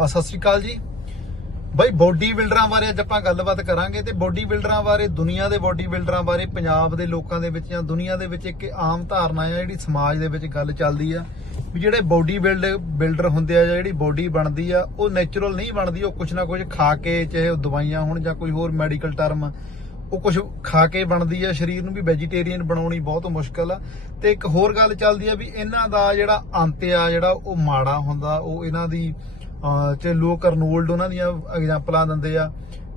ਆ ਸਤਿ ਸ਼੍ਰੀ ਅਕਾਲ ਜੀ। ਬਾਈ ਬੋਡੀ ਬਿਲਡਰਾਂ ਬਾਰੇ ਅੱਜ ਆਪਾਂ ਗੱਲਬਾਤ ਕਰਾਂਗੇ ਤੇ ਬੋਡੀ ਬਿਲਡਰਾਂ ਬਾਰੇ, ਦੁਨੀਆ ਦੇ ਬੋਡੀ ਬਿਲਡਰਾਂ ਬਾਰੇ, ਪੰਜਾਬ ਦੇ ਲੋਕਾਂ ਦੇ ਵਿੱਚ ਜਾਂ ਦੁਨੀਆ ਦੇ ਵਿੱਚ ਇੱਕ ਆਮ ਧਾਰਨਾ ਆ, ਜਿਹੜੀ ਸਮਾਜ ਦੇ ਵਿੱਚ ਗੱਲ ਚੱਲਦੀ ਆ, ਵੀ ਜਿਹੜੇ ਬੋਡੀ ਬਿਲਡ, ਬਿਲਡਰ ਹੁੰਦੇ ਆ, ਜਾਂ ਜਿਹੜੀ ਬੋਡੀ ਬਣਦੀ ਆ, ਉਹ ਨੇਚਰਲ ਨਹੀਂ ਬਣਦੀ, ਉਹ ਕੁਛ ਨਾ ਕੁਛ ਖਾ ਕੇ, ਚਾਹੇ ਉਹ ਦਵਾਈਆਂ ਹੋਣ ਜਾਂ ਕੋਈ ਹੋਰ ਮੈਡੀਕਲ ਟਰਮ, ਉਹ ਕੁਝ ਖਾ ਕੇ ਬਣਦੀ ਆ। ਸਰੀਰ ਨੂੰ ਵੀ ਵੈਜੀਟੇਰੀਅਨ ਬਣਾਉਣੀ ਬਹੁਤ ਮੁਸ਼ਕਲ ਆ। ਤੇ ਇੱਕ ਹੋਰ ਗੱਲ ਚੱਲਦੀ ਆ ਵੀ ਇਹਨਾਂ ਦਾ ਜਿਹੜਾ ਅੰਤ ਆ, ਜਿਹੜਾ ਉਹ ਮਾੜਾ ਹੁੰਦਾ, ਉਹ ਇਹਨਾਂ ਦੀ ਤੇ ਲੋਕ ਅਰਨੋਲਡ ਉਹਨਾਂ ਦੀਆਂ ਐਗਜ਼ਾਮਪਲਾਂ ਦਿੰਦੇ ਆ।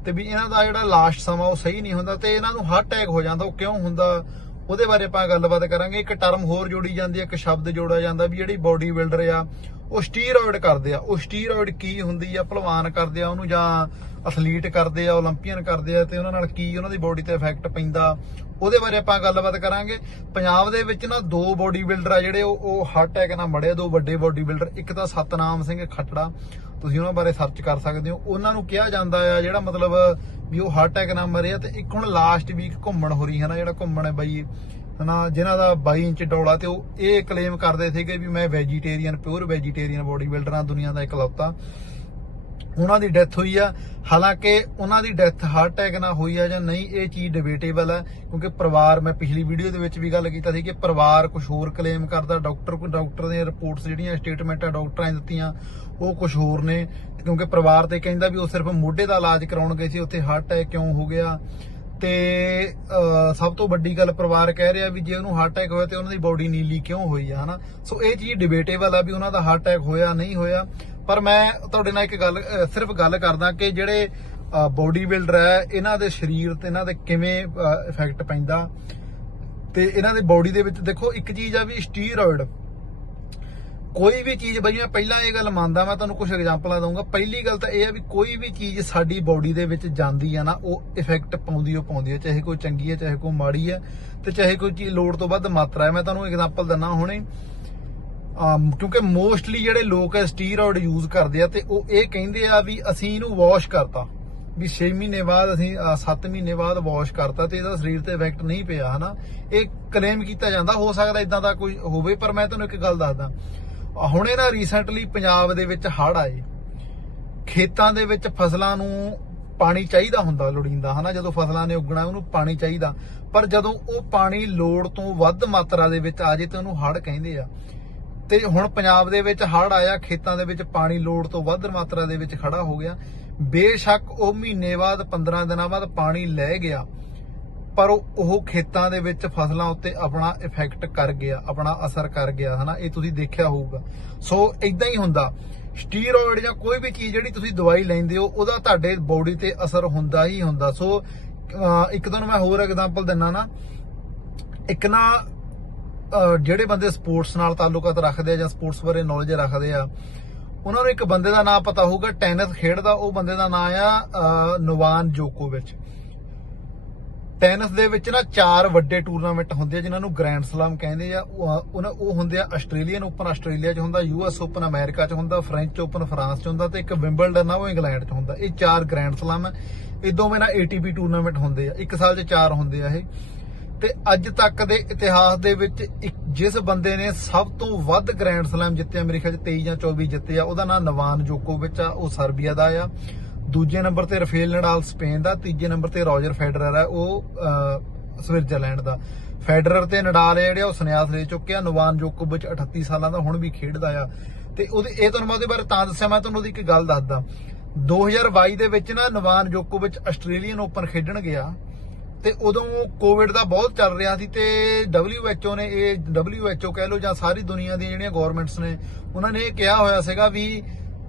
ਤੇ ਵੀ ਇਹਨਾਂ ਦਾ ਜਿਹੜਾ ਲਾਸਟ ਸਮਾਂ ਉਹ ਸਹੀ ਨਹੀਂ ਹੁੰਦਾ ਤੇ ਇਹਨਾਂ ਨੂੰ ਹਾਰਟ ਅਟੈਕ ਹੋ ਜਾਂਦਾ, ਉਹ ਕਿਉਂ ਹੁੰਦਾ? ਉਹਦੇ ਬਾਰੇ ਆਪਾਂ ਗੱਲਬਾਤ ਕਰਾਂਗੇ। ਇੱਕ ਟਰਮ ਹੋਰ ਜੋੜੀ ਜਾਂਦੀ ਹੈ ਇੱਕ ਸ਼ਬਦ ਜੋੜਿਆ ਜਾਂਦਾ ਵੀ ਜਿਹੜੀ ਬਾਡੀ ਬਿਲਡਰ ਆ ਉਹ ਸਟੀਰੋਇਡ ਕਰਦੇ ਆ। ਉਹ ਸਟੀਰੋਇਡ ਕੀ ਹੁੰਦੀ ਆ? ਭਲਵਾਨ ਕਰਦੇ ਆ ਉਹਨੂੰ ਜਾਂ ਅਥਲੀਟ ਕਰਦੇ ਆ 올림픽ੀਅਨ ਕਰਦੇ ਆ ਤੇ ਉਹਨਾਂ ਨਾਲ ਕੀ ਉਹਨਾਂ ਦੀ ਬੋਡੀ ਤੇ ਇਫੈਕਟ ਪੈਂਦਾ? ਉਹਦੇ ਬਾਰੇ ਆਪਾਂ ਗੱਲਬਾਤ ਕਰਾਂਗੇ। ਪੰਜਾਬ ਦੇ ਵਿੱਚ ਨਾ ਦੋ ਬੋਡੀ ਬਿਲਡਰ ਆ ਜਿਹੜੇ, ਉਹ ਹਾਰਟ ਅਟੈਕ ਨਾਲ ਮੜੇ ਦੋ ਵੱਡੇ ਬੋਡੀ ਬਿਲਡਰ ਇੱਕ ਤਾਂ ਸਤਨਾਮ ਸਿੰਘ ਖੱਟੜਾ। ਤੁਸੀਂ ਉਹਨਾਂ ਬਾਰੇ ਸਰਚ ਕਰ ਸਕਦੇ ਹੋ। ਉਹਨਾਂ ਨੂੰ ਕਿਹਾ ਜਾਂਦਾ ਆ ਜਿਹੜਾ ਮਤਲਬ ਵੀ ਉਹ ਹਾਰਟ ਅਟੈਕ ਨਾਲ ਮਰੇ ਆ ਤੇ ਇੱਕ ਹੁਣ ਲਾਸਟ ਵੀਕ ਘੁੰਮਣ ਹੋ ਰਹੀ ਹੈ ਨਾ, ਜਿਹੜਾ ਘੁੰਮਣ ਬਾਈ ਹਨਾ, ਜਿਨ੍ਹਾਂ ਦਾ 22 ਇੰਚ ਡੋਲਾ ਤੇ ਉਹ ਇਹ ਕਲੇਮ ਕਰਦੇ ਸੀਗੇ ਵੀ ਮੈਂ vegetarian pure vegetarian body builder ਆ, ਦੁਨੀਆ ਦਾ ਇਕਲੌਤਾ। ਉਹਨਾਂ ਦੀ ਡੈਥ ਹੋਈ ਆ। ਹਾਲਾਂਕਿ ਉਹਨਾਂ ਦੀ ਡੈਥ ਹਾਰਟ ਅਟੈਕ ਨਾਲ ਹੋਈ ਆ ਜਾਂ ਨਹੀਂ, ਇਹ ਚੀਜ਼ ਡਿਬੇਟੇਬਲ ਹੈ ਕਿਉਂਕਿ ਪਰਿਵਾਰ, ਮੈਂ ਪਿਛਲੀ ਵੀਡੀਓ ਦੇ ਵਿੱਚ ਵੀ ਗੱਲ ਕੀਤਾ ਸੀ ਕਿ ਪਰਿਵਾਰ ਕੁਝ ਹੋਰ ਕਲੇਮ ਕਰਦਾ ਡਾਕਟਰ ਕੋ ਡਾਕਟਰ ਦੀਆਂ ਰਿਪੋਰਟਸ ਜਿਹੜੀਆਂ ਸਟੇਟਮੈਂਟਾਂ ਡਾਕਟਰਾਂ ਨੇ ਦਿੱਤੀਆਂ, ਉਹ ਕੁਝ ਹੋਰ ਨੇ। ਕਿਉਂਕਿ ਪਰਿਵਾਰ ਤੇ ਕਹਿੰਦਾ ਵੀ ਉਹ ਸਿਰਫ ਮੋਢੇ ਦਾ ਇਲਾਜ ਕਰਾਉਣ ਗਏ ਸੀ, ਉੱਥੇ ਹਾਰਟ ਅਟੈਕ ਕਿਉਂ ਹੋ ਗਿਆ? ਤੇ ਸਭ ਤੋਂ ਵੱਡੀ ਗੱਲ ਪਰਿਵਾਰ ਕਹਿ ਰਿਹਾ ਵੀ ਜੇ ਉਹਨੂੰ ਹਾਰਟ ਅਟੈਕ ਹੋਇਆ ਤੇ ਉਹਨਾਂ ਦੀ ਬਾਡੀ ਨੀਲੀ ਕਿਉਂ ਹੋਈ ਆ, ਹਨਾ? ਸੋ ਇਹ ਚੀਜ਼ ਡਿਬੇਟੇਬਲ ਆ ਵੀ ਉਹਨਾਂ ਦਾ ਹਾਰਟ ਅਟੈਕ ਹੋਇਆ, ਨਹੀਂ ਹੋਇਆ। ਪਰ ਮੈਂ ਤੁਹਾਡੇ ਨਾਲ ਇੱਕ ਗੱਲ ਸਿਰਫ ਗੱਲ ਕਰਦਾ ਕਿ ਜਿਹੜੇ ਬਾਡੀ ਬਿਲਡਰ ਹੈ ਇਹਨਾਂ ਦੇ ਸਰੀਰ ਤੇ ਇਹਨਾਂ ਦੇ ਕਿਵੇਂ ਇਫੈਕਟ ਪੈਂਦਾ। ਤੇ ਇਹਨਾਂ ਦੇ ਬਾਡੀ ਦੇ ਵਿੱਚ ਦੇਖੋ, ਇੱਕ ਚੀਜ਼ ਆ ਵੀ ਸਟੀਰੋਇਡ ਕੋਈ ਵੀ ਚੀਜ਼ ਬਾਈ, ਮੈਂ ਪਹਿਲਾਂ ਇਹ ਗੱਲ ਮੰਨਦਾ, ਮੈਂ ਤੁਹਾਨੂੰ ਕੁਝ ਐਗਜ਼ਾਮਪਲਾਂ ਦਊਂਗਾ। ਪਹਿਲੀ ਗੱਲ ਤਾਂ ਇਹ ਹੈ ਵੀ ਕੋਈ ਵੀ ਚੀਜ਼ ਸਾਡੀ ਬਾਡੀ ਦੇ ਵਿੱਚ ਜਾਂਦੀ ਆ ਨਾ, ਉਹ ਇਫੈਕਟ ਪਾਉਂਦੀ ਉਹ ਪਾਉਂਦੀ ਹੈ ਚਾਹੇ ਕੋਈ ਚੰਗੀ ਹੈ ਚਾਹੇ ਕੋਈ ਮਾੜੀ ਹੈ ਤੇ ਚਾਹੇ ਕੋਈ ਚੀਜ਼ ਲੋੜ ਤੋਂ ਵੱਧ ਮਾਤਰਾ ਹੈ ਮੈਂ ਤੁਹਾਨੂੰ ਐਗਜ਼ਾਮਪਲ ਦਿੰਨਾ ਹੁਣੇ। ਕਿਉਂਕਿ ਮੋਸਟਲੀ ਜਿਹੜੇ ਲੋਕ ਸਟੀਰੋਇਡ ਯੂਜ਼ ਕਰਦੇ ਆ, ਤੇ ਉਹ ਇਹ ਕਹਿੰਦੇ ਆ ਵੀ ਅਸੀਂ ਇਹਨੂੰ ਵਾਸ਼ ਕਰਤਾ। ਵੀ 6 ਮਹੀਨੇ ਬਾਅਦ ਅਸੀਂ 7 ਮਹੀਨੇ ਬਾਅਦ ਵਾਸ਼ ਕਰਤਾ ਤੇ ਇਹਦਾ ਸਰੀਰ ਤੇ ਇਫੈਕਟ ਨਹੀਂ ਪਿਆ, ਹਨਾ। ਇਹ ਕਲੇਮ ਕੀਤਾ ਜਾਂਦਾ, ਹੋ ਸਕਦਾ ਇਦਾਂ ਦਾ ਕੋਈ ਹੋਵੇ, ਪਰ ਮੈਂ ਤੁਹਾਨੂੰ ਇੱਕ ਗੱਲ ਦੱਸਦਾ। ਹੁਣੇ ਨਾ ਰੀਸੈਂਟਲੀ ਪੰਜਾਬ ਦੇ ਵਿੱਚ ਹੜ੍ਹ ਆਏ। ਖੇਤਾਂ ਦੇ ਵਿੱਚ ਫਸਲਾਂ ਨੂੰ ਪਾਣੀ ਚਾਹੀਦਾ ਹੁੰਦਾ ਲੋੜੀਂਦਾ, ਹਨਾ? ਜਦੋਂ ਫਸਲਾਂ ਨੇ ਉੱਗਣਾ, ਉਹਨੂੰ ਪਾਣੀ ਚਾਹੀਦਾ। ਪਰ ਜਦੋਂ ਉਹ ਪਾਣੀ ਲੋੜ ਤੋਂ ਵੱਧ ਮਾਤਰਾ ਦੇ ਵਿੱਚ ਆ ਜੇ ਤਾਂ ਉਹਨੂੰ ਹੜ ਕਹਿੰਦੇ ਆ। ਤੇ ਹੁਣ ਪੰਜਾਬ ਦੇ ਵਿੱਚ ਹੜ੍ਹ ਆਇਆ, ਖੇਤਾਂ ਦੇ ਵਿੱਚ ਪਾਣੀ ਲੋੜ ਤੋਂ ਵੱਧ ਮਾਤਰਾ ਦੇ ਵਿੱਚ ਖੜਾ ਹੋ ਗਿਆ। ਬੇਸ਼ੱਕ ਉਹ ਮਹੀਨੇ ਬਾਅਦ 15 ਦਿਨਾਂ ਬਾਅਦ ਪਾਣੀ ਲੈ ਗਿਆ। ਪਰ ਉਹ ਖੇਤਾਂ ਦੇ ਵਿੱਚ ਫਸਲਾਂ ਉੱਤੇ ਆਪਣਾ ਇਫੈਕਟ ਕਰ ਗਿਆ ਆਪਣਾ ਅਸਰ ਕਰ ਗਿਆ ਹਨਾ? ਇਹ ਤੁਸੀਂ ਦੇਖਿਆ ਹੋਊਗਾ। ਸੋ ਇਦਾਂ ਹੀ ਹੁੰਦਾ। ਸਟੀਰੋਇਡ ਜਾਂ ਕੋਈ ਵੀ ਚੀਜ਼ ਜਿਹੜੀ ਤੁਸੀਂ ਦਵਾਈ ਲੈਂਦੇ ਹੋ ਉਹਦਾ ਤੁਹਾਡੇ ਬੋਡੀ ਤੇ ਅਸਰ ਹੁੰਦਾ ਹੀ ਹੁੰਦਾ। ਸੋ ਅਹ ਇੱਕ ਤੁਹਾਨੂੰ ਮੈਂ ਹੋਰ ਐਗਜ਼ਾਮਪਲ ਦਿੰਨਾ ਨਾ। ਇੱਕ ਨਾ ਜਿਹੜੇ ਬੰਦੇ ਸਪੋਰਟਸ ਨਾਲ ਤਾਲੁਕਾਤ ਰੱਖਦੇ ਆ ਜਾਂ ਸਪੋਰਟਸ ਬਾਰੇ ਨੌਲੇਜ ਰੱਖਦੇ ਆ ਉਹਨਾਂ ਨੂੰ ਇੱਕ ਬੰਦੇ ਦਾ ਨਾਮ ਪਤਾ ਹੋਊਗਾ ਟੈਨਿਸ ਖੇਡਦਾ ਉਹ ਬੰਦੇ ਦਾ ਨਾਮ ਆ ਅਹ, ਨੋਵਾਨ ਜੋਕੋਵਿਚ ਟੈਨਿਸ ਦੇ ਵਿੱਚ ਨਾ ਚਾਰ ਵੱਡੇ ਟੂਰਨਾਮੈਂਟ ਹੁੰਦੇ ਆ, ਜਿਨ੍ਹਾਂ ਨੂੰ ਗ੍ਰੈਂਡ ਸਲੈਮ ਕਹਿੰਦੇ ਆ। ਉਹਨਾਂ- ਉਹ ਹੁੰਦੇ ਆ ਆਸਟ੍ਰੇਲੀਅਨ ਓਪਨ। ਆਸਟ੍ਰੇਲੀਆ 'ਚ ਹੁੰਦਾ ਯੂਐਸ ਓਪਨ, ਅਮਰੀਕਾ 'ਚ ਹੁੰਦਾ, ਫ੍ਰੈਂਚ ਓਪਨ, ਫਰਾਂਸ 'ਚ ਹੁੰਦਾ ਤੇ ਇੱਕ ਵਿੰਬਲਡਨ ਆ, ਉਹ ਇੰਗਲੈਂਡ 'ਚ ਹੁੰਦਾ। ਇਹ ਚਾਰ ਗ੍ਰੈਂਡ ਸਲਾਮ ਆ। ਇਹ ਦੋਵੇਂ ਨਾ ATP ਟੂਰਨਾਮੈਂਟ ਹੁੰਦੇ ਆ। ਇੱਕ ਸਾਲ 'ਚ ਚਾਰ ਹੁੰਦੇ ਆ ਇਹ। ਤੇ ਅੱਜ ਤੱਕ ਦੇ ਇਤਿਹਾਸ ਦੇ ਵਿੱਚ ਜਿਸ ਬੰਦੇ ਨੇ ਸਭ ਤੋਂ ਵੱਧ ਗ੍ਰੈਂਡ ਸਲਾਮ ਜਿੱਤੇ, ਅਮਰੀਕਾ 'ਚ 23 ਜਾਂ 24 ਜਿੱਤੇ ਆ, ਉਹਦਾ ਨਾਮ ਨਵਾਨ ਜੋਕੋਵਿਚ ਆ, ਉਹ ਸਰਬੀਆ ਦਾ ਆ। ਦੂਜੇ ਨੰਬਰ ਤੇ ਰਫੇਲ ਨਡਾਲ ਸਪੇਨ ਦਾ, ਤੀਜੇ ਨੰਬਰ ਤੇ ਰੋਜਰ ਫੈਡਰਰ ਹੈ, ਉਹ ਸਵਿਟਜ਼ਰਲੈਂਡ ਦਾ। ਫੈਡਰਰ ਤੇ ਨਡਾਲ ਆ ਜਿਹੜੇ ਆ ਉਹ ਸੰਨਿਆਸ ਲੈ ਚੁੱਕੇ ਆ ਨਵਾਨ ਜੋਕੋਵਿਚ 38 ਸਾਲਾਂ ਦਾ, ਹੁਣ ਵੀ ਖੇਡਦਾ ਆ। ਤੇ ਉਹਦੇ, ਇਹ ਤੁਹਾਨੂੰ ਮੈਂ ਉਹਦੇ ਬਾਰੇ ਤਾਂ ਦੱਸਿਆ, ਮੈਂ ਤੁਹਾਨੂੰ ਉਹਦੀ ਇੱਕ ਗੱਲ ਦੱਸਦਾ। 2022 ਦੇ ਵਿੱਚ ਨਾ ਨਵਾਨ ਜੋਕੋਵਿਚ ਆਸਟ੍ਰੇਲੀਅਨ ਓਪਨ ਖੇਡਣ ਗਿਆ, ਤੇ ਉਦੋਂ ਕੋਵਿਡ ਦਾ ਬਹੁਤ ਚੱਲ ਰਿਹਾ ਸੀ ਤੇ WHO ਨੇ ਇਹ WHO ਕਹਿ ਲਓ ਜਾਂ ਸਾਰੀ ਦੁਨੀਆ ਦੀਆਂ ਜਿਹੜੀਆਂ ਗਵਰਨਮੈਂਟਸ ਨੇ, ਉਹਨਾਂ ਨੇ ਇਹ ਕਿਹਾ ਹੋਇਆ ਸੀਗਾ ਵੀ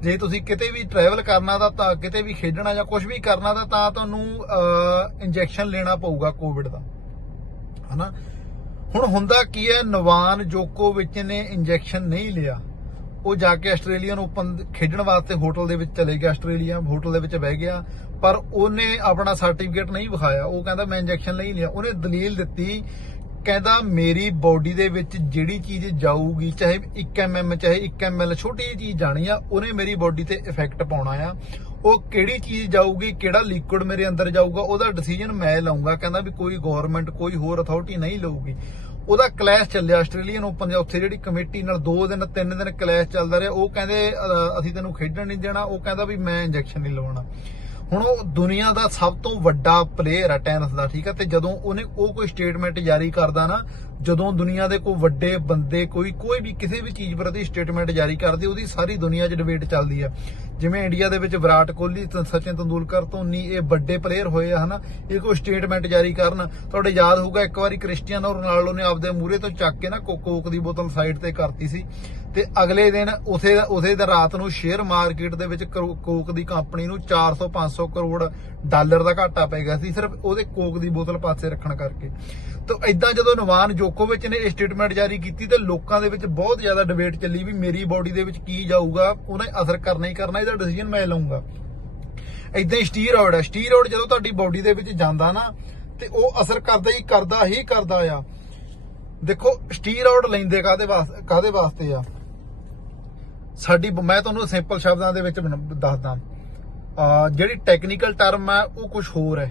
ਜੇ ਤੁਸੀਂ ਕਿਤੇ ਵੀ ਟਰੈਵਲ ਕਰਨਾ ਦਾ ਤਾਂ, ਕਿਤੇ ਵੀ ਖੇਡਣਾ ਜਾਂ ਕੁਝ ਵੀ ਕਰਨਾ ਦਾ ਤਾਂ ਤੁਹਾਨੂੰ ਇੰਜੈਕਸ਼ਨ ਲੈਣਾ ਪਊਗਾ ਕੋਵਿਡ ਦਾ। ਹਨਾ? ਹੁਣ ਹੁੰਦਾ ਕੀ ਹੈ, ਨਵਾਨ ਜੋਕੋਵਿਚ ਨੇ ਇੰਜੈਕਸ਼ਨ ਨਹੀਂ ਲਿਆ। ਉਹ ਜਾ ਕੇ ਆਸਟ੍ਰੇਲੀਅਨ ਓਪਨ ਖੇਡਣ ਵਾਸਤੇ ਹੋਟਲ ਦੇ ਵਿੱਚ ਚਲੇ ਗਿਆ, ਆਸਟ੍ਰੇਲੀਆ ਹੋਟਲ ਦੇ ਵਿੱਚ ਬਹਿ ਗਿਆ। ਪਰ ਉਹਨੇ ਆਪਣਾ ਸਰਟੀਫਿਕੇਟ ਨਹੀਂ ਵਿਖਾਇਆ। ਉਹ ਕਹਿੰਦਾ ਮੈਂ ਇੰਜੈਕਸ਼ਨ ਨਹੀਂ ਲਿਆ। ਉਹਨੇ ਦਲੀਲ ਦਿੱਤੀ ਕਹਿੰਦਾ ਮੇਰੀ ਬਾਡੀ ਦੇ ਵਿੱਚ ਜਿਹੜੀ ਚੀਜ਼ ਜਾਊਗੀ, ਚਾਹੇ 1 mm ਚਾਹੇ 1 ml ਛੋਟੀ ਜਿਹੀ ਚੀਜ਼ ਜਾਣੀ ਆ, ਉਹਨੇ ਮੇਰੀ ਬਾਡੀ ਤੇ ਇਫੈਕਟ ਪਾਉਣਾ ਆ। ਉਹ ਕਿਹੜੀ ਚੀਜ਼ ਜਾਊਗੀ, ਕਿਹੜਾ ਲਿਕੁਇਡ ਮੇਰੇ ਅੰਦਰ ਜਾਊਗਾ, ਉਹਦਾ ਡਿਸੀਜਨ ਮੈਂ ਲਵਾਂਗਾ ਕਹਿੰਦਾ ਵੀ ਕੋਈ ਗਵਰਨਮੈਂਟ ਕੋਈ ਹੋਰ ਅਥਾਰਟੀ ਨਹੀਂ ਲਊਗੀ। ਉਹਦਾ ਕਲੈਸ਼ ਚੱਲਿਆ ਆਸਟ੍ਰੇਲੀਅਨ ਓਪਨ ਦੇ ਉੱਥੇ ਜਿਹੜੀ ਕਮੇਟੀ ਨਾਲ 2 ਦਿਨ 3 ਦਿਨ ਕਲੈਸ਼ ਚੱਲਦਾ ਰਿਹਾ, ਉਹ ਕਹਿੰਦੇ ਅਸੀਂ ਤੈਨੂੰ ਖੇਡਣ ਨਹੀਂ ਦੇਣਾ। ਉਹ ਕਹਿੰਦਾ ਵੀ ਮੈਂ ਇੰਜੈਕਸ਼ਨ ਨਹੀਂ ਲਵਾਉਣਾ। ਹੁਣ ਉਹ ਦੁਨੀਆ ਦਾ ਸਭ ਤੋਂ ਵੱਡਾ ਪਲੇਅਰ ਹੈ ਟੈਨਿਸ ਦਾ, ਠੀਕ ਹੈ ਤੇ ਜਦੋਂ ਉਹਨੇ ਉਹ ਕੋਈ ਸਟੇਟਮੈਂਟ ਜਾਰੀ ਕਰਦਾ ਨਾ ਜਦੋਂ ਦੁਨੀਆ ਦੇ ਕੋਈ ਵੱਡੇ ਬੰਦੇ, ਕੋਈ ਕੋਈ ਵੀ ਕਿਸੇ ਵੀ ਚੀਜ਼ ਪ੍ਰਤੀ ਸਟੇਟਮੈਂਟ ਜਾਰੀ ਕਰਦੇ, ਉਹਦੀ ਸਾਰੀ ਦੁਨੀਆ 'ਚ ਡਿਬੇਟ ਚੱਲਦੀ ਆ ਜਿਵੇਂ ਇੰਡੀਆ ਦੇ ਵਿੱਚ ਵਿਰਾਟ ਕੋਹਲੀ ਸਚਿਨ ਤੰਦੂਲਕਰ ਧੋਨੀ ਇਹ ਵੱਡੇ ਪਲੇਅਰ ਹੋਏ ਆ, ਹਨਾ? ਇਹ ਕੋਈ ਸਟੇਟਮੈਂਟ ਜਾਰੀ ਕਰਨ। ਤੁਹਾਡੇ ਯਾਦ ਹੋਊਗਾ, ਇੱਕ ਵਾਰੀ ਕ੍ਰਿਸਟੀਆਨੋ ਰੋਨਾਲਡੋ ਨੇ ਆਪਦੇ ਮੂਹਰੇ ਤੋਂ ਚੱਕ ਕੇ ਨਾ ਕੋਕ ਦੀ ਬੋਤਲ ਸਾਈਡ ਤੇ ਕਰਤੀ ਸੀ। ਤੇ ਅਗਲੇ ਦਿਨ ਉਸੇ ਉਥੇ ਦੀ ਰਾਤ ਨੂੰ ਸ਼ੇਅਰ ਮਾਰਕੀਟ ਦੇ ਵਿੱਚ ਕੋਕ ਦੀ ਕੰਪਨੀ ਨੂੰ 400 500 ਕਰੋੜ ਡਾਲਰ ਦਾ ਘਾਟਾ ਪੈ ਗਿਆ ਸੀ, ਸਿਰਫ ਉਹਦੇ ਕੋਕ ਦੀ ਬੋਤਲ ਪਾਸੇ ਰੱਖਣ ਕਰਕੇ। ਤਾਂ ਇਦਾਂ ਜਦੋਂ ਨਵਾਨ ਜੋਕੋਵਿਚ ਨੇ ਇਹ ਸਟੇਟਮੈਂਟ ਜਾਰੀ ਕੀਤੀ ਤੇ ਲੋਕਾਂ ਦੇ ਵਿੱਚ ਬਹੁਤ ਜ਼ਿਆਦਾ ਡਿਬੇਟ ਚੱਲੀ ਵੀ ਮੇਰੀ ਬਾਡੀ ਦੇ ਵਿੱਚ ਕੀ ਜਾਊਗਾ, ਉਹਨੇ ਅਸਰ ਕਰਨਾ ਹੀ ਕਰਨਾ, ਇਹਦਾ ਡਿਸੀਜਨ ਮੈਂ ਲਵਾਂਗਾ ਇਦਾਂ ਹੀ ਸਟੀਰੋਇਡ ਹੈ ਸਟੀਰੋਇਡ ਜਦੋਂ ਤੁਹਾਡੀ ਬਾਡੀ ਦੇ ਵਿੱਚ ਜਾਂਦਾ ਨਾ, ਤੇ ਉਹ ਅਸਰ ਕਰਦਾ ਹੀ ਕਰਦਾ ਹੀ ਕਰਦਾ ਆ। ਦੇਖੋ ਸਟੀਰੋਇਡ ਲੈਂਦੇ ਕਾਦੇ ਵਾਸਤੇ ਕਾਦੇ ਵਾਸਤੇ ਆ? ਸਾਡੀ ਮੈਂ ਤੁਹਾਨੂੰ ਸਿੰਪਲ ਸ਼ਬਦਾਂ ਦੇ ਵਿੱਚ ਦੱਸਦਾ। ਜਿਹੜੀ ਟੈਕਨੀਕਲ ਟਰਮ ਹੈ ਉਹ ਕੁਝ ਹੋਰ ਹੈ।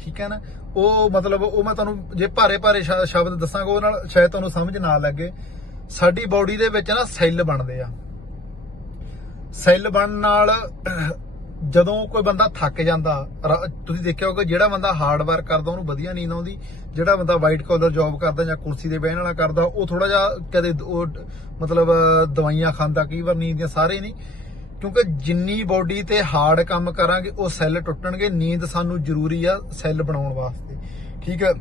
ਠੀਕ ਹੈ ਨਾ? ਉਹ ਮਤਲਬ ਉਹ ਮੈਂ ਤੁਹਾਨੂੰ ਜੇ ਭਾਰੇ ਭਾਰੇ ਸ਼ਬਦ ਦੱਸਾਂਗਾ, ਉਹ ਨਾਲ ਸ਼ਾਇਦ ਤੁਹਾਨੂੰ ਸਮਝ ਨਾ ਲੱਗੇ। ਸਾਡੀ ਬਾਡੀ ਦੇ ਵਿੱਚ ਨਾ ਸੈੱਲ ਬਣਦੇ ਆ। ਸੈੱਲ ਬਣਨ ਨਾਲ ਜਦੋਂ ਕੋਈ ਬੰਦਾ ਥੱਕ ਜਾਂਦਾ ਤੁਸੀਂ ਦੇਖਿਆ ਹੋਗਾ ਜਿਹੜਾ ਬੰਦਾ ਹਾਰਡ ਵਰਕ ਕਰਦਾ, ਉਹਨੂੰ ਵਧੀਆ ਨੀਂਦ ਆਉਂਦੀ। ਜਿਹੜਾ ਬੰਦਾ ਵਾਈਟ ਕਾਲਰ ਜੌਬ ਕਰਦਾ ਜਾਂ ਕੁਰਸੀ ਦੇ ਬਹਿਣ ਵਾਲਾ ਕਰਦਾ, ਉਹ ਥੋੜਾ ਜਿਹਾ ਕਦੇ ਉਹ ਮਤਲਬ ਦਵਾਈਆਂ ਖਾਂਦਾ, ਕਈ ਵਾਰ ਨੀਂਦ ਦੀਆਂ ਸਾਰੇ ਨਹੀਂ। ਕਿਉਂਕਿ ਜਿੰਨੀ ਬਾਡੀ ਤੇ ਹਾਰਡ ਕੰਮ ਕਰਾਂਗੇ, ਉਹ ਸੈੱਲ ਟੁੱਟਣਗੇ। ਨੀਂਦ ਸਾਨੂੰ ਜ਼ਰੂਰੀ ਆ ਸੈੱਲ ਬਣਾਉਣ ਵਾਸਤੇ। ਠੀਕ ਹੈ?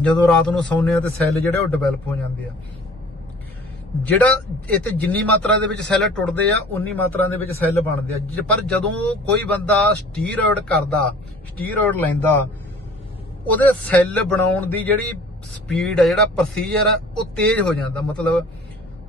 ਜਦੋਂ ਰਾਤ ਨੂੰ ਸੌਂਦੇ ਆ ਤੇ ਸੈੱਲ ਜਿਹੜੇ ਉਹ ਡਿਵੈਲਪ ਹੋ ਜਾਂਦੇ ਆ। ਜਿਹੜਾ ਇੱਥੇ ਜਿੰਨੀ ਮਾਤਰਾ ਦੇ ਵਿੱਚ ਸੈੱਲ ਟੁੱਟਦੇ ਆ, ਉਨੀ ਮਾਤਰਾ ਦੇ ਵਿੱਚ ਸੈੱਲ ਬਣਦੇ ਆ। ਜ- ਪਰ ਜਦੋਂ ਕੋਈ ਬੰਦਾ ਸਟੀਰੋਇਡ ਕਰਦਾ ਸਟੀਰੋਇਡ ਲੈਂਦਾ, ਉਹਦੇ ਸੈੱਲ ਬਣਾਉਣ ਦੀ ਜਿਹੜੀ ਸਪੀਡ ਆ, ਜਿਹੜਾ ਪ੍ਰੋਸੀਜਰ ਆ, ਉਹ ਤੇਜ਼ ਹੋ ਜਾਂਦਾ। ਮਤਲਬ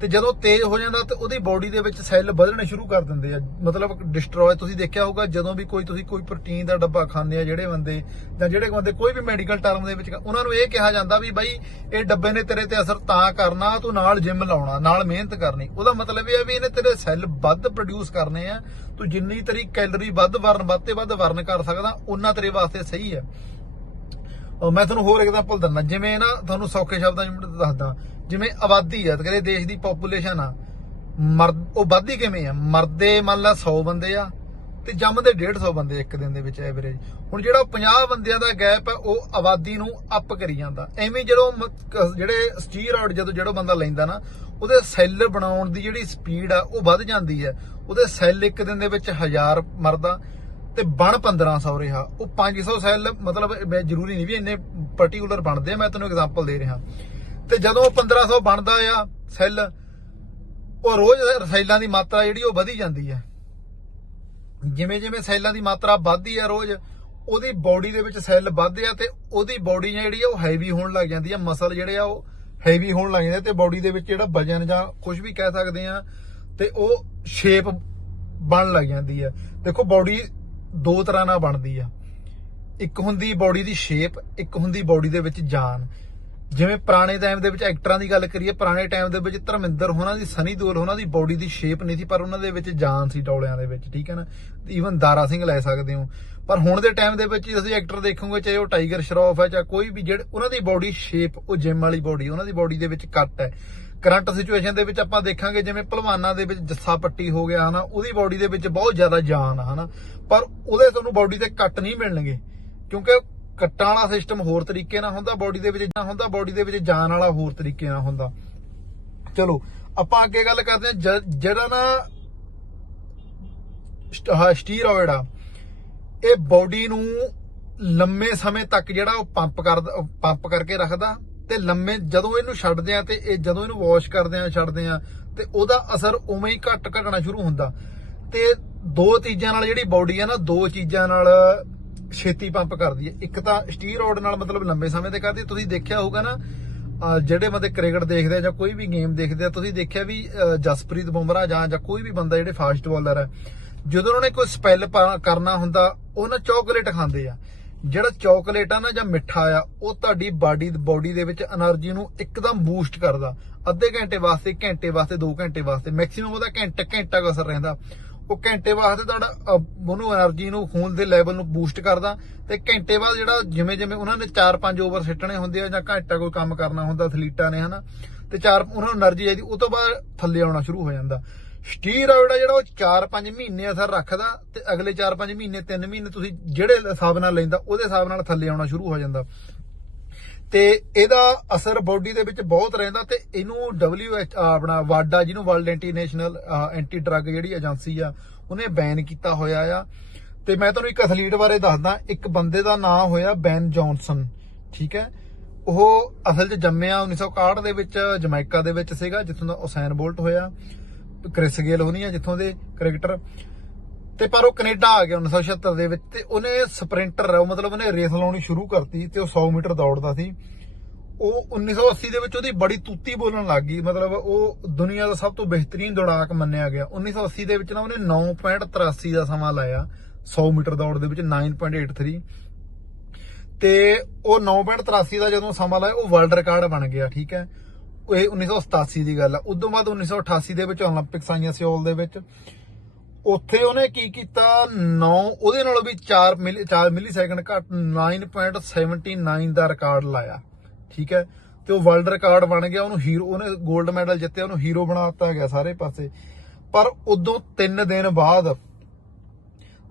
ਤੇ ਜਦੋਂ ਤੇਜ਼ ਹੋ ਜਾਂਦਾ ਤੇ ਉਹਦੀ ਬਾਡੀ ਦੇ ਵਿੱਚ ਸੈੱਲ ਵਧਣੇ ਸ਼ੁਰੂ ਕਰ ਦਿੰਦੇ ਆ। ਮਤਲਬ ਡਿਸਟਰੋਏ ਤੁਸੀਂ ਦੇਖਿਆ ਹੋਊਗਾ ਜਦੋਂ ਵੀ ਕੋਈ, ਤੁਸੀਂ ਕੋਈ ਪ੍ਰੋਟੀਨ ਦਾ ਡੱਬਾ ਖਾਂਦੇ ਆ ਜਿਹੜੇ ਬੰਦੇ ਜਾਂ ਜਿਹੜੇ ਬੰਦੇ ਕੋਈ ਵੀ ਮੈਡੀਕਲ ਟਰਮ ਦੇ ਵਿੱਚ ਉਹਨਾਂ ਨੂੰ ਇਹ ਕਿਹਾ ਜਾਂਦਾ ਵੀ ਬਾਈ ਇਹ ਡੱਬੇ ਨੇ ਤੇਰੇ ਤੇ ਅਸਰ ਤਾਂ ਕਰਨਾ, ਤੂੰ ਨਾਲ ਜਿਮ ਲਾਉਣਾ, ਨਾਲ ਮਿਹਨਤ ਕਰਨੀ। ਉਹਦਾ ਮਤਲਬ ਇਹ ਆ ਵੀ ਇਹਨੇ ਤੇਰੇ ਸੈੱਲ ਵੱਧ ਪ੍ਰੋਡਿਊਸ ਕਰਨੇ ਆ, ਤੂੰ ਜਿੰਨੀ ਤੇਰੀ ਕੈਲਰੀ ਵੱਧ ਵਰਨ, ਵੱਧ ਤੇ ਵੱਧ ਵਰਨ ਕਰ ਸਕਦਾ, ਉਹਨਾਂ ਤੇਰੇ ਵਾਸਤੇ ਸਹੀ ਆ। ਮੈਂ ਤੁਹਾਨੂੰ ਹੋਰ ਐਗਜ਼ਾਮਪਲ ਦਿੰਦਾ। ਜਿਵੇਂ ਨਾ ਤੁਹਾਨੂੰ ਸੌਖੇ ਸ਼ਬਦਾਂ 'ਚ ਦੱਸਦਾ। ਜਿਵੇਂ ਆਬਾਦੀ ਆ, ਤੇ ਦੇਸ਼ ਦੀ ਪੋਪੂਲੇਸ਼ਨ ਆ। ਮਰਦ ਉਹ ਵੱਧਦੀ ਕਿਵੇਂ ਆ? ਮਰਦੇ ਮੰਨ ਲਾ 100 ਬੰਦੇ ਆ, ਤੇ ਜੰਮਦੇ 150 ਬੰਦੇ ਇੱਕ ਦਿਨ ਦੇ ਵਿੱਚ ਐਵਰੇਜ ਹੁਣ ਜਿਹੜਾ 50 ਬੰਦਿਆਂ ਦਾ ਗੈਪ ਹੈ ਉਹ ਆਬਾਦੀ ਨੂੰ ਅਪ ਕਰੀ ਜਾਂਦਾ। ਐਵੇਂ ਜਦੋਂ ਜਿਹੜੇ ਸਟੀਰੋਇਡ ਜਦੋਂ, ਜਿਹੜਾ ਬੰਦਾ ਲੈਂਦਾ ਨਾ, ਉਹਦੇ ਸੈੱਲ ਬਣਾਉਣ ਦੀ ਜਿਹੜੀ ਸਪੀਡ ਆ, ਉਹ ਵੱਧ ਜਾਂਦੀ ਹੈ ਉਹਦੇ ਸੈੱਲ ਇੱਕ ਦਿਨ ਦੇ ਵਿੱਚ 1000 ਮਰਦਾ। ਤੇ ਬਣ 1500 ਰਿਹਾ। ਉਹ 500 ਸੈੱਲ, ਮਤਲਬ ਮੈਂ ਜ਼ਰੂਰੀ ਨਹੀਂ ਵੀ ਇੰਨੇ ਪਾਰਟਿਕੂਲਰ ਬਣਦੇ ਆ, ਮੈਂ ਤੈਨੂੰ ਐਗਜ਼ਾਮਪਲ ਦੇ ਰਿਹਾ। ਤੇ ਜਦੋਂ 1500 ਬਣਦਾ ਆ ਸੈੱਲ, ਉਹ ਰੋਜ਼ ਸੈੱਲਾਂ ਦੀ ਮਾਤਰਾ ਜਿਹੜੀ ਉਹ ਵਧੀ ਜਾਂਦੀ ਹੈ ਜਿਵੇਂ ਜਿਵੇਂ ਸੈੱਲਾਂ ਦੀ ਮਾਤਰਾ ਵੱਧਦੀ ਆ ਰੋਜ਼, ਉਹਦੀ ਬਾਡੀ ਦੇ ਵਿੱਚ ਸੈੱਲ ਵੱਧਦੇ ਆ ਤੇ ਉਹਦੀ ਬਾਡੀ ਜਿਹੜੀ ਆ ਉਹ ਹੈਵੀ ਹੋਣ ਲੱਗ ਜਾਂਦੀ ਆ। ਮਸਲ ਜਿਹੜੇ ਆ ਉਹ ਹੈਵੀ ਹੋਣ ਲੱਗ ਜਾਂਦੇ ਤੇ ਬਾਡੀ ਦੇ ਵਿੱਚ ਜਿਹੜਾ ਵਜਨ ਜਾਂ ਕੁਝ ਵੀ ਕਹਿ ਸਕਦੇ ਆ ਤੇ ਉਹ ਸ਼ੇਪ ਬਣ ਲੱਗ ਜਾਂਦੀ ਆ। ਦੇਖੋ ਬਾਡੀ ਦੋ ਤਰ੍ਹਾਂ ਨਾਲ ਬਣਦੀ ਆ। ਇੱਕ ਹੁੰਦੀ ਬਾਡੀ ਦੀ ਸ਼ੇਪ ਇੱਕ ਹੁੰਦੀ ਬਾਡੀ ਦੇ ਵਿੱਚ ਜਾਨ। ਜਿਵੇਂ ਪੁਰਾਣੇ ਟਾਈਮ ਦੇ ਵਿੱਚ ਐਕਟਰਾਂ ਦੀ ਗੱਲ ਕਰੀਏ, ਪੁਰਾਣੇ ਟਾਈਮ ਦੇ ਵਿੱਚ ਧਰਮਿੰਦਰ ਹੋਣਾ ਦੀ ਸਨੀ ਦਿਓਲ ਹੋਣਾ ਦੀ ਬਾਡੀ ਦੀ ਸ਼ੇਪ ਨਹੀਂ ਸੀ, ਪਰ ਉਹਨਾਂ ਦੇ ਵਿੱਚ ਜਾਨ ਸੀ ਡੌਲਿਆਂ ਦੇ ਵਿੱਚ, ਠੀਕ ਹੈ ਨਾ? ਈਵਨ ਦਾਰਾ ਸਿੰਘ ਲੈ ਸਕਦੇ ਹੋ। ਪਰ ਹੁਣ ਦੇ ਟਾਈਮ ਦੇ ਵਿੱਚ ਤੁਸੀਂ ਐਕਟਰ ਦੇਖੋਗੇ, ਚਾਹੇ ਉਹ ਟਾਈਗਰ ਸ਼ਰੋਫ ਹੈ ਜਾਂ ਕੋਈ ਵੀ ਜਿਹੜੇ ਉਹਨਾਂ ਦੀ ਬਾਡੀ ਸ਼ੇਪ ਉਹ ਜਿਮ ਵਾਲੀ ਬਾਡੀ ਉਹਨਾਂ ਦੀ ਬਾਡੀ ਦੇ ਵਿੱਚ ਕੱਟ ਹੈ। ਕਰੰਟ ਸਿਚੁਏਸ਼ਨ ਦੇ ਵਿੱਚ ਆਪਾਂ ਦੇਖਾਂਗੇ ਜਿਵੇਂ ਭਲਵਾਨਾਂ ਦੇ ਵਿੱਚ ਜੱਸਾ ਪੱਟੀ ਹੋ ਗਿਆ, ਹਨਾ, ਉਹਦੀ ਬਾਡੀ ਦੇ ਵਿੱਚ ਬਹੁਤ ਜ਼ਿਆਦਾ ਜਾਨ ਆ, ਹਨਾ। ਪਰ ਉਹਦੇ ਤੁਹਾਨੂੰ ਬਾਡੀ ਤੇ ਕੱਟ ਨਹੀਂ ਮਿਲਣਗੇ, ਕਿਉਂਕਿ ਕੱਟਾਂ ਵਾਲਾ ਸਿਸਟਮ ਹੋਰ ਤਰੀਕੇ ਨਾਲ ਹੁੰਦਾ ਬਾਡੀ ਦੇ ਵਿੱਚ ਜਾਂ ਹੁੰਦਾ ਬਾਡੀ ਦੇ ਵਿੱਚ ਜਾਨ ਵਾਲਾ ਹੋਰ ਤਰੀਕੇ ਨਾਲ ਹੁੰਦਾ। ਚਲੋ, ਆਪਾਂ ਅੱਗੇ ਗੱਲ ਕਰਦੇ ਹਾਂ, ਜ- ਜਿਹੜਾ ਨਾ ਸਟੀਰੋਇਡ ਆ, ਇਹ ਬਾਡੀ ਨੂੰ ਲੰਮੇ ਸਮੇਂ ਤੱਕ ਜਿਹੜਾ ਉਹ ਪੰਪ ਕਰਦਾ ਪੰਪ ਕਰਕੇ ਰੱਖਦਾ ਤੇ ਲੰਮੇ ਜਦੋਂ ਇਹਨੂੰ ਛੱਡਦੇ ਆ ਤੇ ਇਹ ਜਦੋਂ ਇਹਨੂੰ ਵਾਸ਼ ਕਰਦੇ ਆ ਛੱਡਦੇ ਆ ਤੇ ਉਹਦਾ ਅਸਰ ਉਵੇਂ ਹੀ ਘਟ ਘਟਣਾ ਸ਼ੁਰੂ ਹੁੰਦਾ। ਤੇ ਦੋ ਚੀਜ਼ਾਂ ਨਾਲ ਜਿਹੜੀ ਬਾਡੀ ਆ ਨਾ, ਦੋ ਚੀਜ਼ਾਂ ਨਾਲ ਛੇਤੀ ਪੰਪ ਕਰਦੀ ਹੈ। ਇੱਕ ਤਾਂ ਸਟੀਰੋਇਡ ਨਾਲ ਮਤਲਬ ਲੰਬੇ ਸਮੇਂ ਤੇ ਕਰਦੀ ਤੁਸੀਂ ਦੇਖਿਆ ਹੋਊਗਾ ਨਾ ਜਿਹੜੇ ਬੰਦੇ ਕ੍ਰਿਕਟ ਦੇਖਦੇ ਆ ਜਾਂ ਕੋਈ ਵੀ ਗੇਮ ਦੇਖਦੇ ਆ, ਤੁਸੀਂ ਦੇਖਿਆ ਵੀ ਜਸਪ੍ਰੀਤ ਬੁਮਰਾ ਜਾਂ ਜਾਂ ਕੋਈ ਵੀ ਬੰਦਾ ਜਿਹੜੇ ਫਾਸਟ ਬੋਲਰ ਹੈ ਜਦੋਂ ਉਹਨਾਂ ਨੇ ਕੋਈ ਸਪੈਲ ਕਰਨਾ ਹੁੰਦਾ, ਉਹ ਨਾ ਚਾਕਲੇਟ ਖਾਂਦੇ ਆ। ਜਿਹੜਾ ਚਾਕਲੇਟ ਆ ਨਾ ਜਾਂ ਮਿੱਠਾ ਆ, ਉਹ ਤੁਹਾਡੀ ਬਾਡੀ ਬਾਡੀ ਦੇ ਵਿੱਚ એનર્ਜੀ ਨੂੰ ਇੱਕਦਮ ਬੂਸਟ ਕਰਦਾ। ਅੱਧੇ ਘੰਟੇ ਵਾਸਤੇ ਘੰਟੇ ਵਾਸਤੇ 2 ਘੰਟੇ ਵਾਸਤੇ ਮੈਕਸਿਮਮ ਉਹਦਾ ਘੰਟਾ ਘੰਟਾ ਕਸਰ ਰਹਿੰਦਾ। ਉਹ ਘੰਟੇ ਵਾਸਤੇ ਤੁਹਾਡਾ ਉਹਨੂੰ એનર્ਜੀ ਨੂੰ, ਖੂਨ ਦੇ ਲੈਵਲ ਨੂੰ ਬੂਸਟ ਕਰਦਾ ਤੇ ਘੰਟੇ ਬਾਅਦ ਜਿਹੜਾ ਜਿਵੇਂ ਜਿਵੇਂ ਉਹਨਾਂ ਨੇ 4-5 ਓਵਰ ਸਿੱਟਣੇ ਹੁੰਦੇ ਆ ਜਾਂ ਘੰਟਾ ਕੋਈ ਕੰਮ ਕਰਨਾ ਹੁੰਦਾ ਐਥਲੀਟਾਂ ਨੇ, ਹਨਾ। ਤੇ ਚਾਰ, ਉਹਨਾਂ ਨੂੰ એનર્ਜੀ ਚਾਹੀਦੀ ਉਸ ਤੋਂ ਬਾਅਦ ਥੱਲੇ ਆਉਣਾ ਸ਼ੁਰੂ ਹੋ ਜਾਂਦਾ। ਸਟੀਰੋਇਡ ਆ ਜਿਹੜਾ ਉਹ 4-5 ਮਹੀਨੇ ਅਸਰ ਰੱਖਦਾ ਤੇ ਅਗਲੇ 4-5 ਮਹੀਨੇ 3 ਮਹੀਨੇ ਤੁਸੀਂ ਜਿਹੜੇ ਹਿਸਾਬ ਨਾਲ ਲੈਂਦਾ, ਉਹਦੇ ਹਿਸਾਬ ਨਾਲ ਥੱਲੇ ਆਉਣਾ ਸ਼ੁਰੂ ਹੋ ਜਾਂਦਾ। ਤੇ ਇਹਦਾ ਅਸਰ ਬਾਡੀ ਦੇ ਵਿੱਚ ਬਹੁਤ ਰਹਿੰਦਾ ਤੇ ਇਹਨੂੰ WHO ਆਪਣਾ ਵਾਡਾ, ਜਿਹਨੂੰ ਵਰਲਡ ਐਂਟੀ ਐਂਟੀ ਡਰੱਗ ਜਿਹੜੀ ਏਜੰਸੀ ਆ, ਉਹਨੇ ਬੈਨ ਕੀਤਾ ਹੋਇਆ ਆ। ਤੇ ਮੈਂ ਤੁਹਾਨੂੰ ਇੱਕ ਐਥਲੀਟ ਬਾਰੇ ਦੱਸਦਾ, ਇੱਕ ਬੰਦੇ ਦਾ ਨਾਮ ਹੋਇਆ ਬੈਨ ਜੌਨਸਨ, ਠੀਕ ਹੈ? ਉਹ ਅਸਲ 'ਚ ਜੰਮਿਆ 1961 ਦੇ ਵਿੱਚ ਜਮੈਕਾ ਦੇ ਵਿੱਚ ਸੀਗਾ, ਜਿੱਥੋਂ ਦਾ ਉਸੈਨ ਬੋਲਟ ਹੋਇਆ। ਕ੍ਰਿਸ ਗੇਲ ਹੋਣੀ ਆ ਜਿੱਥੋਂ ਦੇ ਕ੍ਰਿਕਟਰ। ਤੇ ਪਰ ਉਹ ਕੈਨੇਡਾ ਆ ਗਿਆ 1976 ਦੇ ਵਿੱਚ ਤੇ ਉਹਨੇ ਸਪ੍ਰਿੰਟਰ, ਉਹ ਮਤਲਬ ਉਹਨੇ ਰੇਸ ਲਾਉਣੀ ਸ਼ੁਰੂ ਕਰਤੀ ਤੇ ਉਹ 100 ਮੀਟਰ ਦੌੜਦਾ ਸੀ। ਉਹ 1980 ਦੇ ਵਿੱਚ ਉਹਦੀ ਬੜੀ ਤੂਤੀ ਬੋਲਣ ਲੱਗ ਗਈ, ਮਤਲਬ ਉਹ ਦੁਨੀਆ ਦਾ ਸਭ ਤੋਂ ਬਿਹਤਰੀਨ ਦੌੜਾਕ ਮੰਨਿਆ ਗਿਆ। 1980 ਦੇ ਵਿੱਚ ਨਾ ਉਹਨੇ 9.83 ਦਾ ਸਮਾਂ ਲਾਇਆ 100 ਮੀਟਰ ਦੌੜ ਦੇ ਵਿੱਚ 9.83 ਤੇ ਉਹ 9.83 ਦਾ ਜਦੋਂ ਸਮਾਂ ਲਾਇਆ, ਉਹ ਵਰਲਡ ਰਿਕਾਰਡ ਬਣ ਗਿਆ, ਠੀਕ ਹੈ। ਇਹ 1987 ਦੀ ਗੱਲ ਆ। ਉਦੋਂ ਬਾਅਦ 1988 ਦੇ ਵਿੱਚ 올림픽ਸ ਆਈਆਂ ਸਿਓਲ ਦੇ ਵਿੱਚ। ਉੱਥੇ ਉਹਨੇ ਕੀ ਕੀਤਾ? 9 ਉਹਦੇ ਨਾਲੋਂ ਵੀ 4 ਮਿਲੀ 4 ਮਿਲੀ ਸੈਕਿੰਡ ਘੱਟ 9.79 ਦਾ ਰਿਕਾਰਡ ਲਾਇਆ। ਠੀਕ ਹੈ? ਤੇ ਉਹ ਵਰਲਡ ਰਿਕਾਰਡ ਬਣ ਗਿਆ। ਉਹਨੂੰ ਹੀਰੋ ਉਹਨੇ 골ਡ ਮੈਡਲ ਜਿੱਤਿਆ। ਉਹਨੂੰ ਹੀਰੋ ਬਣਾ ਦਿੱਤਾ ਗਿਆ ਸਾਰੇ ਪਾਸੇ। ਪਰ ਉਦੋਂ 3 ਦਿਨ ਬਾਅਦ,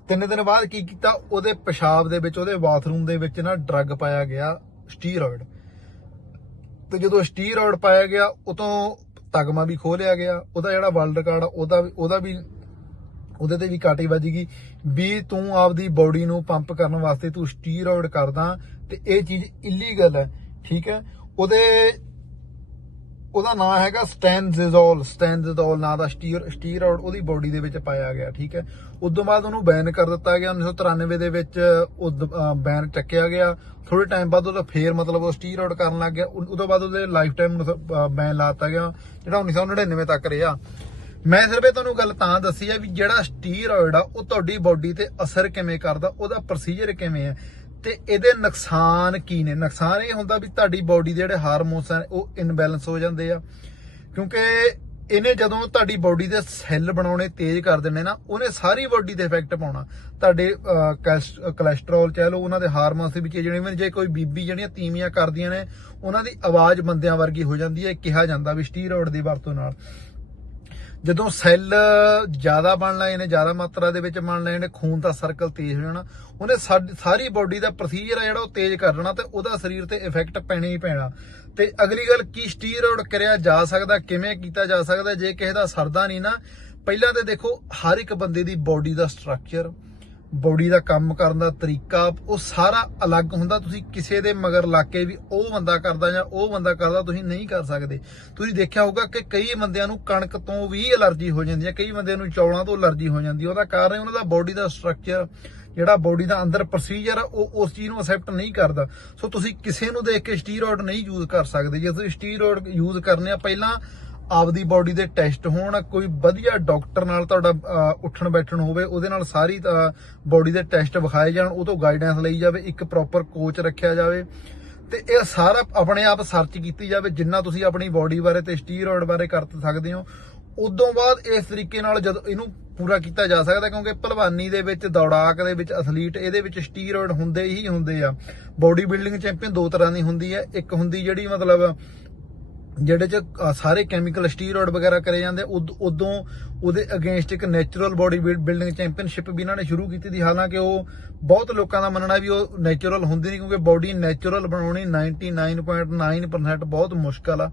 ਤਿੰਨ ਦਿਨ ਬਾਅਦ ਕੀ ਕੀਤਾ? ਉਹਦੇ ਪਿਸ਼ਾਬ ਦੇ ਵਿੱਚ, ਉਹਦੇ ਬਾਥਰੂਮ ਦੇ ਵਿੱਚ ਨਾ ਡਰੱਗ ਪਾਇਆ ਗਿਆ ਸਟੀਰੋਇਡ ਤੇ ਜਦੋਂ ਸਟੀਰੋਇਡ ਪਾਇਆ ਗਿਆ, ਉਤੋਂ ਤਗਮਾ ਵੀ ਖੋਲਿਆ ਗਿਆ। ਉਹਦਾ ਜਿਹੜਾ ਵਰਲਡ ਰਿਕਾਰਡ ਉਹਦਾ ਵੀ- ਉਹਦਾ ਵੀ ਉਹਦੇ ਤੇ ਵੀ ਕਾਟੀ ਵੱਜੇਗੀ ਵੀ ਤੂੰ ਆਪਦੀ ਬਾਡੀ ਨੂੰ ਪੰਪ ਕਰਨ ਵਾਸਤੇ ਤੂੰ ਸਟੀਰੋਇਡ ਕਰਦਾ ਤੇ ਇਹ ਚੀਜ਼ ਇਲੀਗਲ ਹੈ, ਠੀਕ ਹੈ? ਉਹਦੇ ਉਹਦਾ ਨਾਮ ਹੈਗਾ ਸਟੈਨਜ਼ੋਲ ਸਟੈਨਜ਼ੋਲ ਨਾਂ ਦਾ ਸਟੀਰੋਇਡ ਉਹਦੀ ਬਾਡੀ ਦੇ ਵਿੱਚ ਪਾਇਆ ਗਿਆ, ਠੀਕ ਹੈ। ਉਸ ਤੋਂ ਬਾਅਦ ਉਹਨੂੰ ਬੈਨ ਕਰ ਦਿੱਤਾ ਗਿਆ 1993 ਦੇ ਵਿੱਚ ਉਹ ਬੈਨ ਚੱਕਿਆ ਗਿਆ। ਥੋੜੇ ਟਾਈਮ ਬਾਅਦ ਉਹਦਾ ਫੇਰ ਮਤਲਬ ਉਹ ਸਟੀਰੋਇਡ ਕਰਨ ਲੱਗ ਗਿਆ। ਉਹ ਤੋਂ ਬਾਅਦ ਉਹਦੇ ਲਾਈਫ ਟਾਈਮ ਬੈਨ ਲਾਤਾ ਗਿਆ, ਜਿਹੜਾ 1999 ਤੱਕ ਰਿਹਾ। ਮੈਂ ਸਿਰਫ ਇਹ ਤੁਹਾਨੂੰ ਗੱਲ ਤਾਂ ਦੱਸੀ ਆ ਵੀ ਜਿਹੜਾ ਸਟੀਰੋਇਡ ਆ, ਉਹ ਤੁਹਾਡੀ ਬਾਡੀ ਤੇ ਅਸਰ ਕਿਵੇਂ ਕਰਦਾ, ਉਹਦਾ ਪ੍ਰੋਸੀਜਰ ਕਿਵੇਂ ਹੈ? ਤੇ ਇਹਦੇ ਨੁਕਸਾਨ ਕੀ ਨੇ? ਨੁਕਸਾਨ ਇਹ ਹੁੰਦਾ ਵੀ ਤੁਹਾਡੀ ਬਾਡੀ ਦੇ ਜਿਹੜੇ ਹਾਰਮੋਨਸ ਆ ਉਹ ਇਨਬੈਲੈਂਸ ਹੋ ਜਾਂਦੇ ਆ। ਕਿਉਂਕਿ ਇਹਨੇ ਜਦੋਂ ਤੁਹਾਡੀ ਬਾਡੀ ਦੇ ਸੈੱਲ ਬਣਾਉਣੇ ਤੇਜ਼ ਕਰ ਦੇਣੇ ਨਾ ਉਹਨੇ ਸਾਰੀ ਬਾਡੀ ਤੇ ਇਫੈਕਟ ਪਾਉਣਾ। ਤੁਹਾਡੇ ਅਹ, ਕੈਸ- ਕੋਲੇਸਟ੍ਰੋਲ ਚਾਹ ਲਓ ਉਹਨਾਂ ਦੇ ਹਾਰਮੋਨਸ ਵਿੱਚ ਜਿਹੜੇ ਵੀ ਜੇ ਕੋਈ ਬੀਬੀ ਜਿਹੜੀਆਂ ਤੀਵੀਆਂ ਕਰਦੀਆਂ ਨੇ ਉਹਨਾਂ ਦੀ ਆਵਾਜ਼ ਬੰਦਿਆਂ ਵਰਗੀ ਹੋ ਜਾਂਦੀ ਹੈ ਕਿਹਾ ਜਾਂਦਾ ਵੀ ਸਟੀਰੋਇਡ ਦੀ ਵਰਤੋਂ ਨਾਲ। ਜਦੋਂ ਸੈੱਲ ਜ਼ਿਆਦਾ ਬਣ ਲਏ ਨੇ, ਜ਼ਿਆਦਾ ਮਾਤਰਾ ਦੇ ਵਿੱਚ ਬਣ ਲਏ ਨੇ, ਖੂਨ ਦਾ ਸਰਕਲ ਤੇਜ਼ ਹੋ ਜਾਣਾ, ਉਹਨੇ ਸਾਡੀ- ਸਾਰੀ ਬਾਡੀ ਦਾ ਪ੍ਰੋਸੀਜਰ ਆ ਜਿਹੜਾ ਉਹ ਤੇਜ਼ ਕਰ ਦੇਣਾ ਤੇ ਉਹਦਾ ਸਰੀਰ ਤੇ ਇਫੈਕਟ ਪੈਣਾ ਹੀ ਪੈਣਾ। ਤੇ ਅਗਲੀ ਗੱਲ, ਕੀ ਸਟੀਰੋਇਡ ਕਰਿਆ ਜਾ ਸਕਦਾ, ਕਿਵੇਂ ਕੀਤਾ ਜਾ ਸਕਦਾ, ਜੇ ਕਿਸੇ ਦਾ ਸਰਦਾ ਨਹੀਂ ਨਾ, ਪਹਿਲਾਂ ਤੇ ਦੇਖੋ, ਹਰ ਇੱਕ ਬੰਦੇ ਦੀ ਬਾਡੀ ਦਾ ਸਟਰਕਚਰ ਬੋਡੀ ਦਾ ਕੰਮ ਕਰਨ ਦਾ ਤਰੀਕਾ, ਉਹ ਸਾਰਾ ਅਲੱਗ ਹੁੰਦਾ। ਤੁਸੀਂ ਕਿਸੇ ਦੇ ਮਗਰ ਲਾ ਕੇ ਵੀ ਉਹ ਬੰਦਾ ਕਰਦਾ ਜਾਂ ਉਹ ਬੰਦਾ ਕਰਦਾ, ਤੁਸੀਂ ਨਹੀਂ ਕਰ ਸਕਦੇ। ਤੁਸੀਂ ਦੇਖਿਆ ਹੋਊਗਾ ਕਿ ਕਈ ਬੰਦਿਆਂ ਨੂੰ ਕਣਕ ਤੋਂ ਵੀ ਅਲਰਜੀ ਹੋ ਜਾਂਦੀ ਹੈ, ਕਈ ਬੰਦਿਆਂ ਨੂੰ ਚੌਲਾਂ ਤੋਂ ਅਲਰਜੀ ਹੋ ਜਾਂਦੀ ਹੈ। ਉਹਦਾ ਕਾਰਨ ਉਹਨਾਂ ਦਾ ਬੋਡੀ ਦਾ ਸਟਰਕਚਰ ਜਿਹੜਾ ਬੋਡੀ ਦਾ ਅੰਦਰ ਪ੍ਰੋਸੀਜਰ ਆ ਉਹ ਉਸ ਚੀਜ਼ ਨੂੰ ਅਸੈਪਟ ਨਹੀਂ ਕਰਦਾ। ਸੋ ਤੁਸੀਂ ਕਿਸੇ ਨੂੰ ਦੇਖ ਕੇ ਸਟੀਰੋਇਡ ਨਹੀਂ ਯੂਜ਼ ਕਰ ਸਕਦੇ। ਜੇ ਤੁਸੀਂ ਸਟੀਰੋਇਡ ਯੂਜ਼ ਕਰਨੇ ਆ, ਪਹਿਲਾਂ ਆਪਦੀ ਬਾਡੀ ਦੇ ਟੈਸਟ ਹੋਣ, ਕੋਈ ਵਧੀਆ ਡਾਕਟਰ ਨਾਲ ਤੁਹਾਡਾ ਉੱਠਣ ਬੈਠਣ ਹੋਵੇ, ਉਹਦੇ ਨਾਲ ਸਾਰੀ ਬਾਡੀ ਦੇ ਟੈਸਟ ਵਿਖਾਏ ਜਾਣ, ਉਹ ਤੋਂ ਗਾਈਡੈਂਸ ਲਈ ਜਾਵੇ, ਇੱਕ ਪ੍ਰੋਪਰ ਕੋਚ ਰੱਖਿਆ ਜਾਵੇ। ਤੇ ਇਹ ਸਾਰਾ ਆਪਣੇ ਆਪ ਸਰਚ ਕੀਤੀ ਜਾਵੇ, ਜਿੰਨਾ ਤੁਸੀਂ ਆਪਣੀ ਬਾਡੀ ਬਾਰੇ ਤੇ ਸਟੀਰੋਇਡ ਬਾਰੇ ਕਰ ਸਕਦੇ ਹੋ। ਉਦੋਂ ਬਾਅਦ ਇਸ ਤਰੀਕੇ ਨਾਲ ਜਦੋਂ ਇਹਨੂੰ ਪੂਰਾ ਕੀਤਾ ਜਾ ਸਕਦਾ, ਕਿਉਂਕਿ ਭਲਵਾਨੀ ਦੇ ਵਿੱਚ, ਦੌੜਾਕ ਦੇ ਵਿੱਚ ਐਥਲੀਟ ਇਹਦੇ ਵਿੱਚ ਸਟੀਰੋਇਡ ਹੁੰਦੇ ਹੀ ਹੁੰਦੇ ਆ। ਬਾਡੀ ਬਿਲਡਿੰਗ ਚੈਂਪੀਅਨ ਦੋ ਤਰ੍ਹਾਂ ਦੀ ਹੁੰਦੀ ਹੈ। ਇੱਕ ਹੁੰਦੀ ਜਿਹੜੀ ਮਤਲਬ ਜਿਹੜੇ ਚ ਸਾਰੇ ਕੈਮੀਕਲ ਸਟੀਰੋਇਡ ਵਗੈਰਾ ਕਰੇ ਜਾਂਦੇ, ਉਦ- ਉਦੋਂ ਉਹਦੇ ਅਗੇਂਸਟ ਇੱਕ ਨੈਚੁਰਲ ਬਾਡੀ ਬਿਲਡਿੰਗ ਚੈਂਪੀਅਨਸ਼ਿਪ ਵੀ ਇਹਨਾਂ ਨੇ ਸ਼ੁਰੂ ਕੀਤੀ ਸੀ। ਹਾਲਾਂਕਿ ਉਹ ਬਹੁਤ ਲੋਕਾਂ ਦਾ ਮੰਨਣਾ ਵੀ ਉਹ ਨੈਚੁਰਲ ਹੁੰਦੀ ਨਹੀਂ, ਕਿਉਂਕਿ ਬਾਡੀ ਨੈਚੁਰਲ ਬਣਾਉਣੀ 99.9% ਬਹੁਤ ਮੁਸ਼ਕਲ ਆ।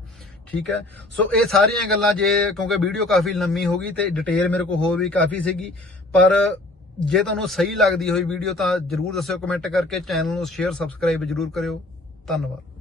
ਠੀਕ ਹੈ? ਸੋ ਇਹ ਸਾਰੀਆਂ ਗੱਲਾਂ ਜੇ, ਕਿਉਂਕਿ ਵੀਡੀਓ ਕਾਫੀ ਲੰਮੀ ਹੋ ਗਈ ਤੇ ਡਿਟੇਲ ਮੇਰੇ ਕੋਲ ਹੋਰ ਵੀ ਕਾਫੀ ਸੀਗੀ, ਪਰ ਜੇ ਤੁਹਾਨੂੰ ਸਹੀ ਲੱਗਦੀ ਹੋਈ ਵੀਡੀਓ ਤਾਂ ਜਰੂਰ ਦੱਸਿਓ ਕਮੈਂਟ ਕਰਕੇ ਚੈਨਲ ਨੂੰ ਸ਼ੇਅਰ ਸਬਸਕ੍ਰਾਈਬ ਜਰੂਰ ਕਰਿਓ। ਧੰਨਵਾਦ।